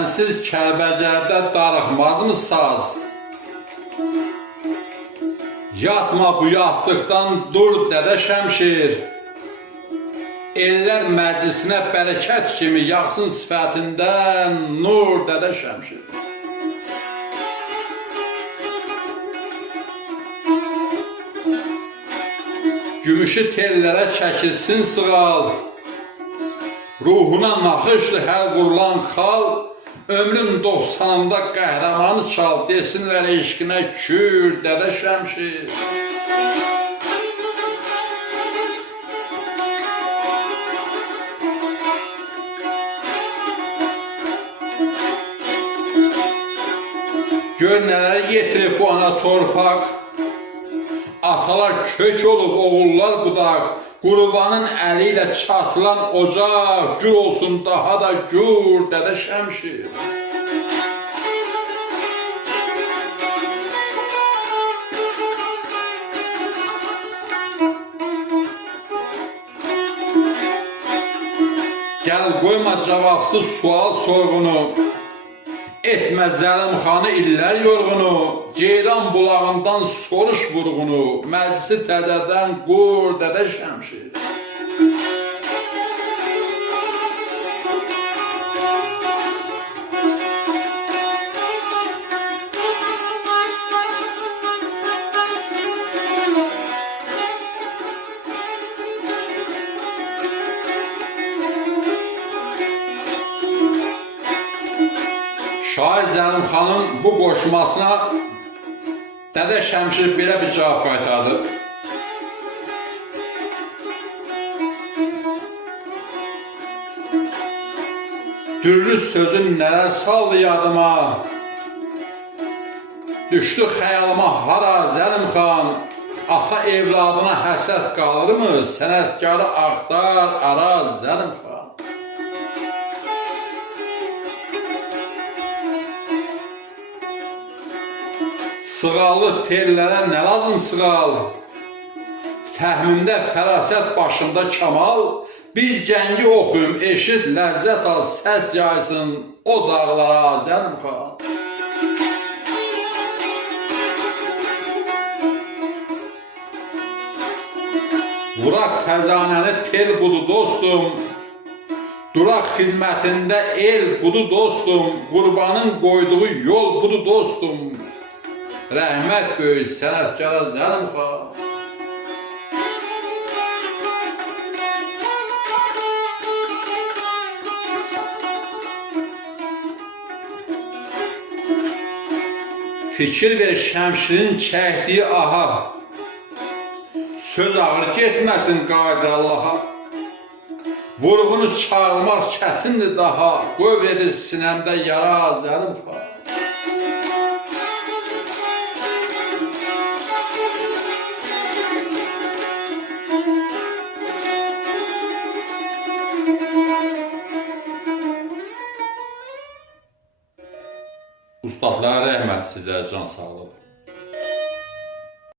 Sənsiz Kəlbəcərdə darıxmazmı saz? Yatma bu yastıqdan, dur Dədə Şəmşir. Ellər məclisinə bərəkət kimi yaxsın sifətindən nur Dədə Şəmşir. Gümüşü tellərə çəkilsin sığal, ruhuna naxışlı hər vurulan xal, ömrün 90'ında qəhrəmanı çal, desinlər eşqinə kür Dədə Şəmşir. Gör nələr getirib bu ana torpaq, atalar kök olub, oğullar budaq, qurbanın əli ilə çatılan ocaq, gür olsun daha da gür Dədə Şəmşir. Gəl qoyma cavabsız sual sorğunu, etmə Zəlimxanı illər yorğunu, Ceyran bulağından soruş vurğunu, məclisi tədədən qur Dədə Şəmşir. Şair Zəlimxanın bu qoşmasına Dədə Şəmşir belə bir cavab qaytardı. Dürlü sözün nələr saldı yadıma, düşdü xəyalıma hara Zəlimxan, ata evladına həsəd qalırmı, sənətkarı axtar ara Zəlimxan. Sığallı tellərə nə lazım sığal, fəhmində fərasət başında kamal, biz cəngi oxuyum, eşit ləzzət al, səs yaysın o dağlara Zəlimxan. Vuraq xəzanəni tel budu dostum, duraq xidmətində el budu dostum, qurbanın qoyduğu yol budu dostum, rəhmət böyük sənətkara Zəlimxan. Fikir ver Şəmşirin çəkdiyi aha, söz ağır getməsin qadir Allaha, vurğunu çağırmaq çətindir daha, qövr edir sinəmdə yara Zəlimxan. Ustadlara rəhmət, sizlərə can sağlığı.